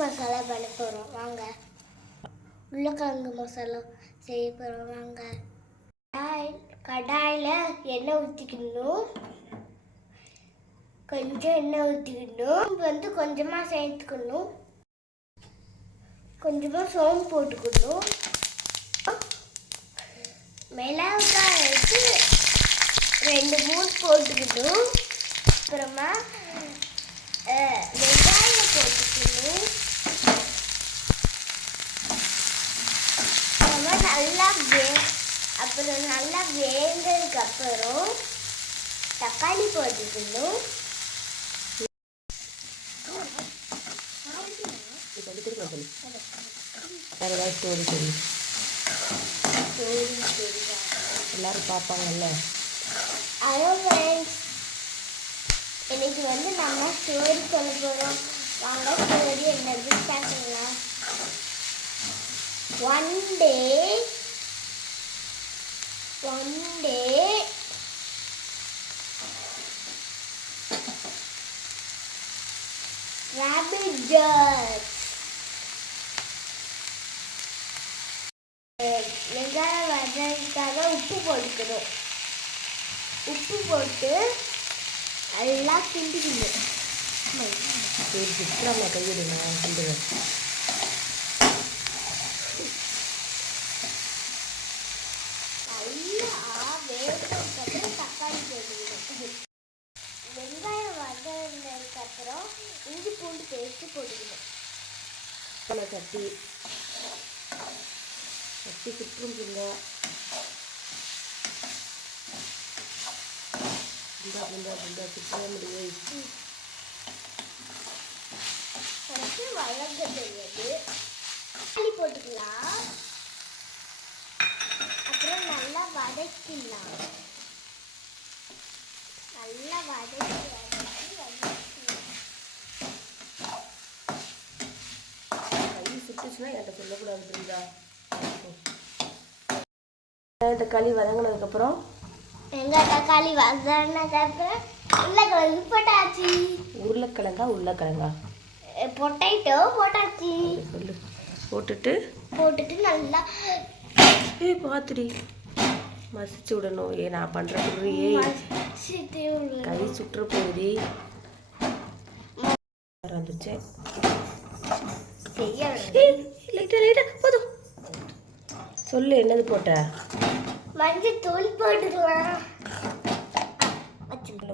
மசாலா பண்ண போகிறோம் வாங்க. உருளைக்கிழங்கு மசாலா செய்ய போகிறோம் வாங்க. கடாயில் எண்ணெய் ஊற்றிக்கணும். கொஞ்சம் எண்ணெய் ஊற்றிக்கணும். கொஞ்சமாக சேர்த்துக்கணும். கொஞ்சமாக சோம்பு போட்டுக்கணும். மிளகாய் எடுத்து 2-3 போட்டுக்கணும். அப்புறமா வெங்காயம் போட்டுக்கணும். அப்புறம் நல்லா வேந்ததுக்கு அப்புறம் தக்காளி போட்டுக்கணும். எல்லாரும் பார்ப்பாங்கல்ல. ஹலோ ஃப்ரெண்ட்ஸ், இன்னைக்கு நம்ம ஸ்டோரி சொல்ல போகிறோம். வாங்க ஸ்டோரி என்னது ஸ்டார்ட் பண்ணலாம். ஒன் டே rabbit just வெங்காயம் வதக்காக உப்பு போட்டுக்கணும். உப்பு போட்டு நல்லா கிண்டிக்கணும். கையிடுங்க தக்காளி போட்டுக்கணும். வெங்காயம் வதங்கினதுக்கப்புறம் இஞ்சி பூண்டு பேஸ்ட் போட்டுக்கணும். சட்டி சுற்றும் பிள்ளை சுற்ற முடியும். வழங்க தெரியாது தக்காளி போட்டுக்கலாம். அப்புறம் நல்லா வதக்கிடலாம். நல்லா வதக்கி கை சுட்டுச்சுன்னா என்கிட்ட சொல்லக்கூடாது புரியுதா? தக்காளி வதங்கினதுக்கப்புறம் தக்காளி வதங்கினதுக்கப்புறம் உருளைக்கிழங்கு போட்டாச்சு. உருளைக்கிழங்கா பொட்டேட்டோ போட்டாச்சு. சொல்லு. போட்டுட்டு நல்லா பார்த்துடி மசிச்சு விடணும். நான் பண்ணுறது கை சுற்ற போகுதி வந்துச்சு. போதும் சொல்லு. என்னது போட்ட? மஞ்சள் தூள் போட்டுக்கலாம்.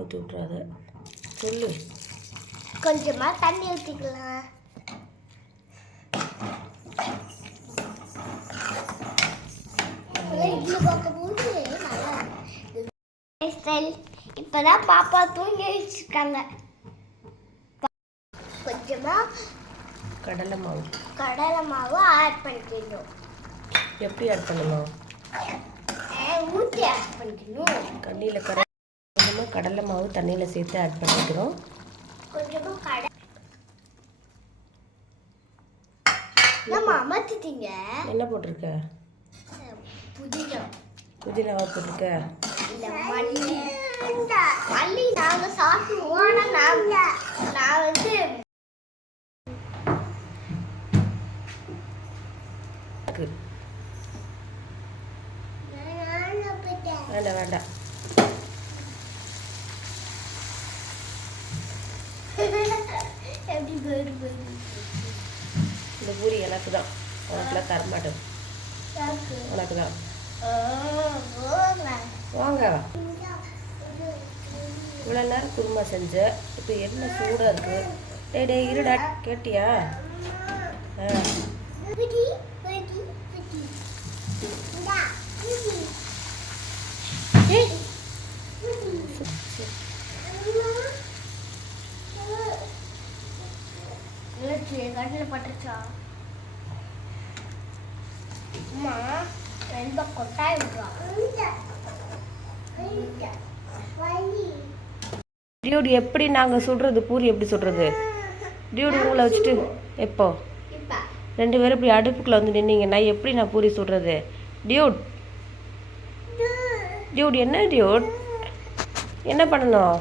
ஊற்றி விட்றாத. சொல்லு. கொஞ்சமா தண்ணி ஊற்றிக்கலாம். இப்பதான் பாப்பா தூங்கி வச்சிருக்காங்க. கொஞ்சமா கடலை மாவு ஆட் பண்ணிக்கணும். எப்படி ஆட் பண்ணணும்? ஊற்றி ஆட் பண்ணிக்கணும். கொஞ்சமாக கடலை மாவு தண்ணியில் சேர்த்து ஆட் பண்ணிக்கிறோம். கொஞ்சமா அமர்த்திட்டீங்க. என்ன போட்டிருக்க? புதினாவா போட்டிருக்க? மல்லி நாங்க சாப்பிடுவோம். நான் வேண்டாம். இந்த பூரி எனக்கு தான், உனக்குலாம் தரமாட்டேன். உனக்கு தான். வாங்க. இவ்வளோ நேரம் குருமா செஞ்ச, இப்போ என்ன சூடாக இருக்கு. டே இருடா, கேட்டியா? கண்ணில் பட்டுருச்சா? அம்மா ரொம்ப கொட்டாய் டியூட், எப்படி நாங்கள் சுடுறது பூரி எப்படி சுடுறது? டியூட் உங்களை வச்சுட்டு எப்போ 2 பேரும் இப்படி அடுப்புக்குள்ளே வந்து நின்னீங்கன்னா எப்படி நான் பூரி சுடுறது? டியூட் என்ன டியூட் என்ன பண்ணணும்?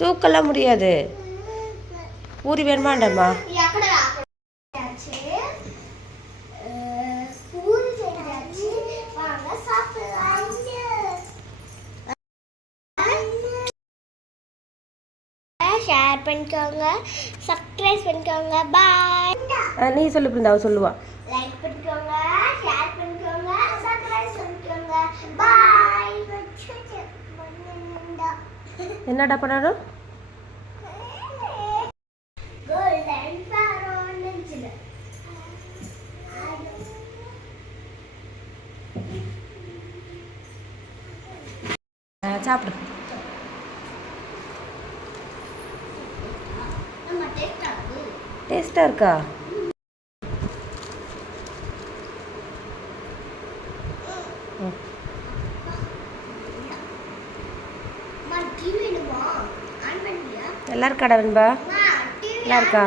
தூக்கலாம் முடியாது. பூரி வேணுமாண்டம்மா? பூரி செஞ்சாச்சு, வாங்க சாப்பிடலாம். ஷேர் பண்ணிக்கோங்க, சப்ஸ்கிரைப் பண்ணிக்கோங்க. பாய். நீ சொல்லு பிருந்தா, அவ சொல்லுவா. லைக் பண்ணிக்கோங்க, ஷேர் பண்ணிக்கோங்க, சப்ஸ்கிரைப் பண்ணிக்கோங்க. பாய். என்னடா பண்ணணும்? கோல்டன் ஃபரோன் நெஞ்சில. சாப்பிடு. நம்ம டேஸ்டா இருக்கு. டேஸ்ட்டாக இருக்கா? டிவி வேணுமா? ஆன் பண்ணியா? நல்லா இருக்காடா வெண்பா? டிவி நல்லா இருக்கா?